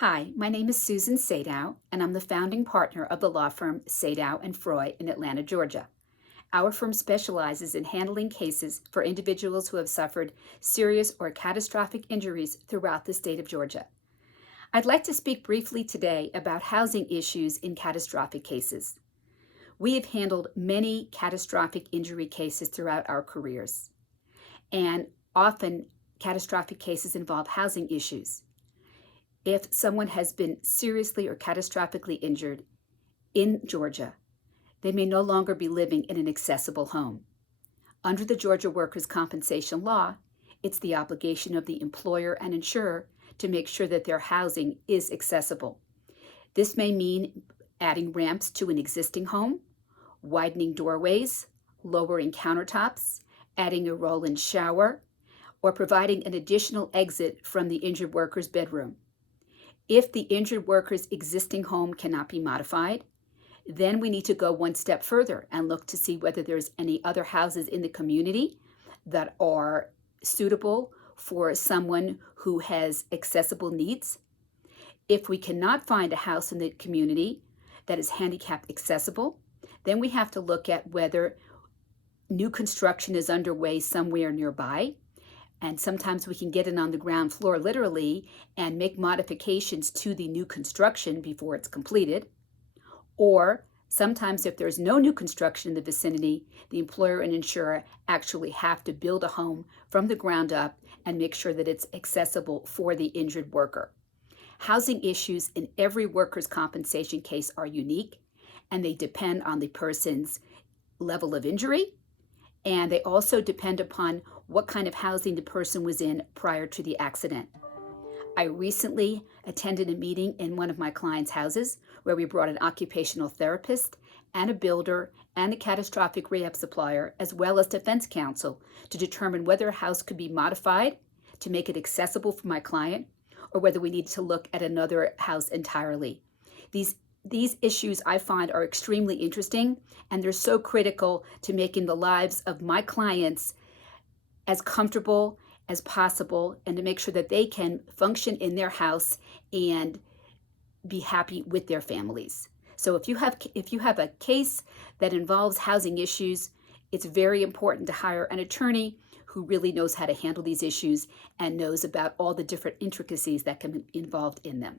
Hi, my name is Susan Sadow, and I'm the founding partner of the law firm Sadow Froy in Atlanta, Georgia. Our firm specializes in handling cases for individuals who have suffered serious or catastrophic injuries throughout the state of Georgia. I'd like to speak briefly today about housing issues in catastrophic cases. We have handled many catastrophic injury cases throughout our careers, and often catastrophic cases involve housing issues. If someone has been seriously or catastrophically injured in Georgia, they may no longer be living in an accessible home. Under the Georgia Workers' Compensation Law, it's the obligation of the employer and insurer to make sure that their housing is accessible. This may mean adding ramps to an existing home, widening doorways, lowering countertops, adding a roll-in shower, or providing an additional exit from the injured worker's bedroom. If the injured worker's existing home cannot be modified, then we need to go one step further and look to see whether there's any other houses in the community that are suitable for someone who has accessible needs. If we cannot find a house in the community that is handicap accessible, then we have to look at whether new construction is underway somewhere nearby. And sometimes we can get in on the ground floor literally and make modifications to the new construction before it's completed. Or sometimes if there's no new construction in the vicinity, the employer and insurer actually have to build a home from the ground up and make sure that it's accessible for the injured worker. Housing issues in every workers' compensation case are unique, and they depend on the person's level of injury, and they also depend upon what kind of housing the person was in prior to the accident. I recently attended a meeting in one of my clients' houses where we brought an occupational therapist and a builder and a catastrophic rehab supplier, as well as defense counsel, to determine whether a house could be modified to make it accessible for my client or whether we needed to look at another house entirely. These issues I find are extremely interesting, and they're so critical to making the lives of my clients as comfortable as possible and to make sure that they can function in their house and be happy with their families. So if you have a case that involves housing issues, it's very important to hire an attorney who really knows how to handle these issues and knows about all the different intricacies that can be involved in them.